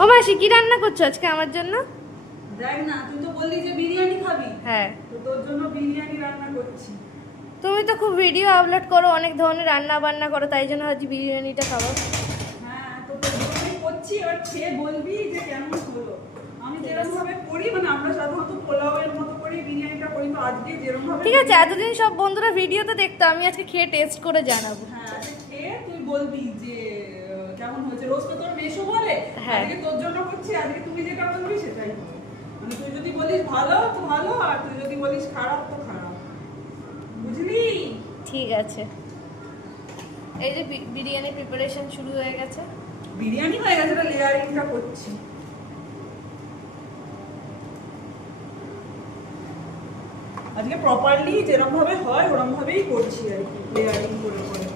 ও মাসি কি রান্না করছো আজকে আমার জন্য? দেখ না, তুই তো বললি যে বিরিয়ানি খাবি। হ্যাঁ, তো তোর জন্য বিরিয়ানি রান্না করছি। তুমি তো খুব ভিডিও আপলোড করো, অনেক ধরনের রান্না বান্না করো, তাই জন্য ভাবছি বিরিয়ানিটা খাবো। হ্যাঁ, তো তোর জন্যই করছি, এবার খেয়ে বলবি যে কেমন হলো। আমি যেরকম ভাবে করি, মানে আমরা সাধারণত পোলাওয়ের মতো করে বিরিয়ানিটা করি, তো আজকে যেরকম ভাবে। ঠিক আছে, এতদিন সব বন্ধুরা ভিডিওতে দেখতো, আমি আজকে খেয়ে টেস্ট করে জানাবো। হ্যাঁ, আজকে খেয়ে তুই বলবি যে কেমন হয়েছে। রোজ তো তোর মেশো বলে, হ্যাঁ। আজকে তোর জন্য করছি, আজকে তুমি যেটা বলবি সেটাই হবে। মানে তুই যদি বলিস ভালো তো ভালো, আর তুই যদি বলিস খারাপ তো খারাপ, বুঝলি? ঠিক আছে, এই যে বিরিয়ানি প্রিপারেশন শুরু হয়ে গেছে। বিরিয়ানি হয়ে গেছে, লেয়ারিংটা করছি। আজকে প্রপারলি যেরকম ভাবে হয় ওরকম ভাবেই করছি আর কি, লেয়ারিং করে করে।